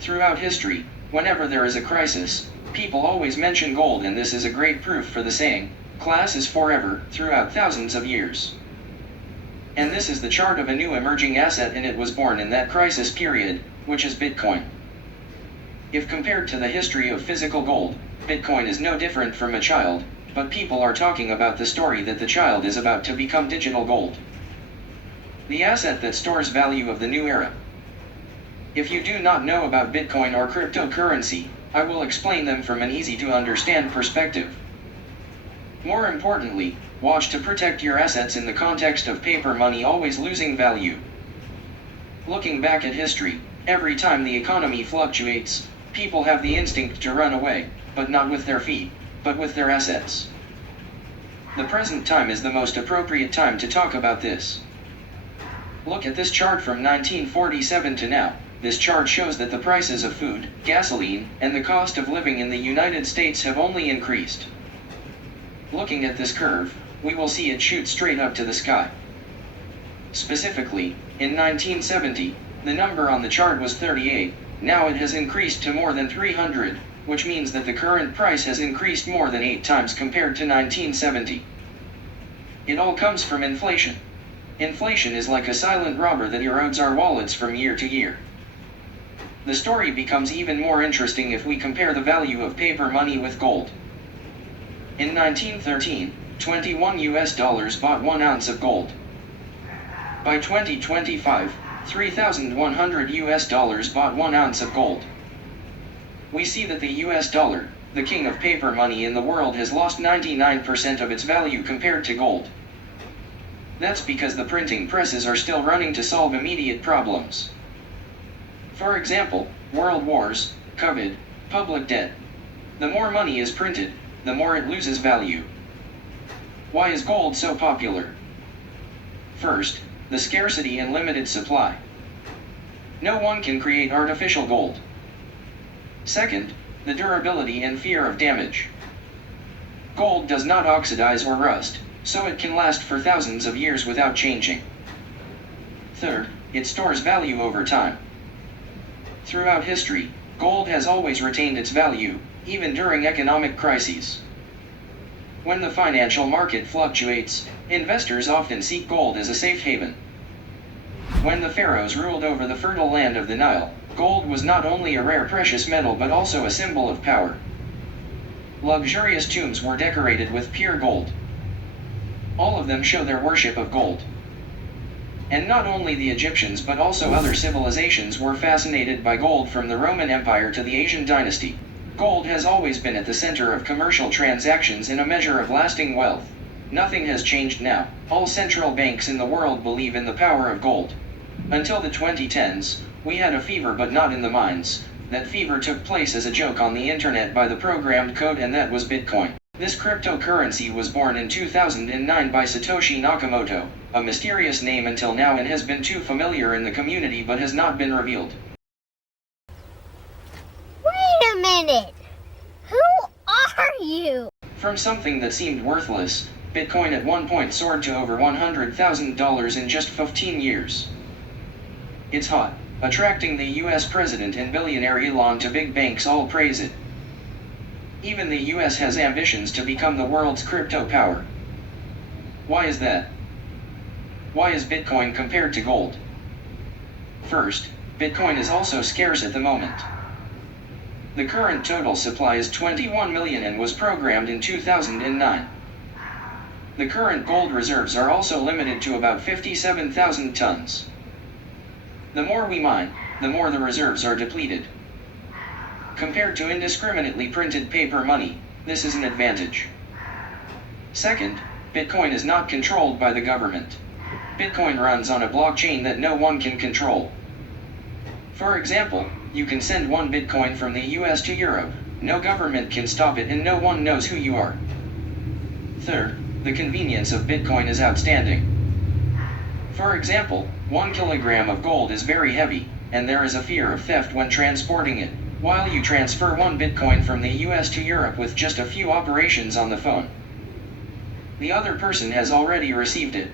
Throughout history, whenever there is a crisis, people always mention gold, and this is a great proof for the saying, class is forever, throughout thousands of years. And this is the chart of a new emerging asset, and it was born in that crisis period, which is Bitcoin. If compared to the history of physical gold, Bitcoin is no different from a child, but people are talking about the story that the child is about to become digital gold. The asset that stores value of the new era. If you do not know about Bitcoin or cryptocurrency, I will explain them from an easy-to-understand perspective. More importantly, watch to protect your assets in the context of paper money always losing value. Looking back at history, every time the economy fluctuates, people have the instinct to run away, but not with their feet, but with their assets. The present time is the most appropriate time to talk about this. Look at this chart from 1947 to now. This chart shows that the prices of food, gasoline, and the cost of living in the United States have only increased. Looking at this curve, we will see it shoot straight up to the sky. Specifically, in 1970, the number on the chart was 38, now it has increased to more than 300, which means that the current price has increased more than 8 times compared to 1970. It all comes from inflation. Inflation is like a silent robber that erodes our wallets from year to year. The story becomes even more interesting if we compare the value of paper money with gold. In 1913, 21 US dollars bought 1 ounce of gold. By 2025, 3,100 US dollars bought 1 ounce of gold. We see that the US dollar, the king of paper money in the world, has lost 99% of its value compared to gold. That's because the printing presses are still running to solve immediate problems. For example, world wars, COVID, public debt. The more money is printed, the more it loses value. Why is gold so popular? First, the scarcity and limited supply. No one can create artificial gold. Second, the durability and fear of damage. Gold does not oxidize or rust, so it can last for thousands of years without changing. Third, it stores value over time. Throughout history, gold has always retained its value, even during economic crises. When the financial market fluctuates, investors often seek gold as a safe haven. When the pharaohs ruled over the fertile land of the Nile, gold was not only a rare precious metal but also a symbol of power. Luxurious tombs were decorated with pure gold. All of them show their worship of gold. And not only the Egyptians but also other civilizations were fascinated by gold, from the Roman Empire to the Asian dynasty. Gold has always been at the center of commercial transactions and a measure of lasting wealth. Nothing has changed now. All central banks in the world believe in the power of gold. Until the 2010s, we had a fever, but not in the minds. That fever took place as a joke on the internet by the programmed code, and that was Bitcoin. This cryptocurrency was born in 2009 by Satoshi Nakamoto, a mysterious name until now, and has been too familiar in the community but has not been revealed. Wait a minute! Who are you? From something that seemed worthless, Bitcoin at one point soared to over $100,000 in just 15 years. It's hot, attracting the US president and billionaire Elon to big banks all praise it. Even the US has ambitions to become the world's crypto power. Why is that? Why is Bitcoin compared to gold? First, Bitcoin is also scarce at the moment. The current total supply is 21 million and was programmed in 2009. The current gold reserves are also limited to about 57,000 tons. The more we mine, the more the reserves are depleted. Compared to indiscriminately printed paper money, this is an advantage. Second, Bitcoin is not controlled by the government. Bitcoin runs on a blockchain that no one can control. For example, you can send 1 Bitcoin from the US to Europe. No government can stop it and no one knows who you are. Third, the convenience of Bitcoin is outstanding. For example, 1 kilogram of gold is very heavy, and there is a fear of theft when transporting it, while you transfer 1 Bitcoin from the US to Europe with just a few operations on the phone. The other person has already received it.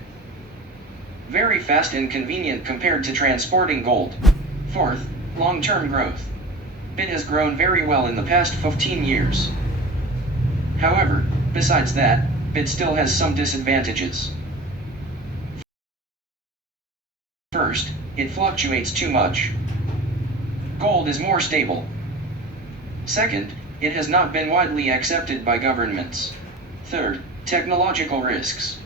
Very fast and convenient compared to transporting gold. Fourth, long-term growth. BIT has grown very well in the past 15 years. However, besides that, BIT still has some disadvantages. First, it fluctuates too much. Gold is more stable. Second, it has not been widely accepted by governments. Third, technological risks.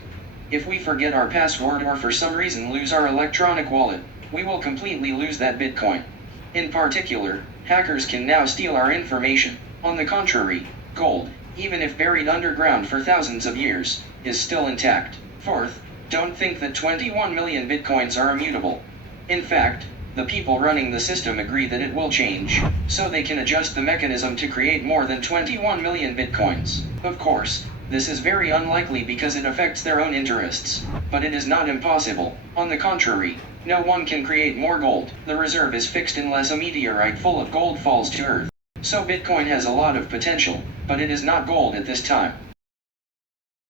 If we forget our password or for some reason lose our electronic wallet, we will completely lose that Bitcoin. In particular, hackers can now steal our information. On the contrary, gold, even if buried underground for thousands of years, is still intact. Fourth, don't think that 21 million Bitcoins are immutable. In fact, the people running the system agree that it will change, so they can adjust the mechanism to create more than 21 million Bitcoins. Of course, this is very unlikely because it affects their own interests, but it is not impossible. On the contrary, no one can create more gold. The reserve is fixed unless a meteorite full of gold falls to Earth. So Bitcoin has a lot of potential, but it is not gold at this time.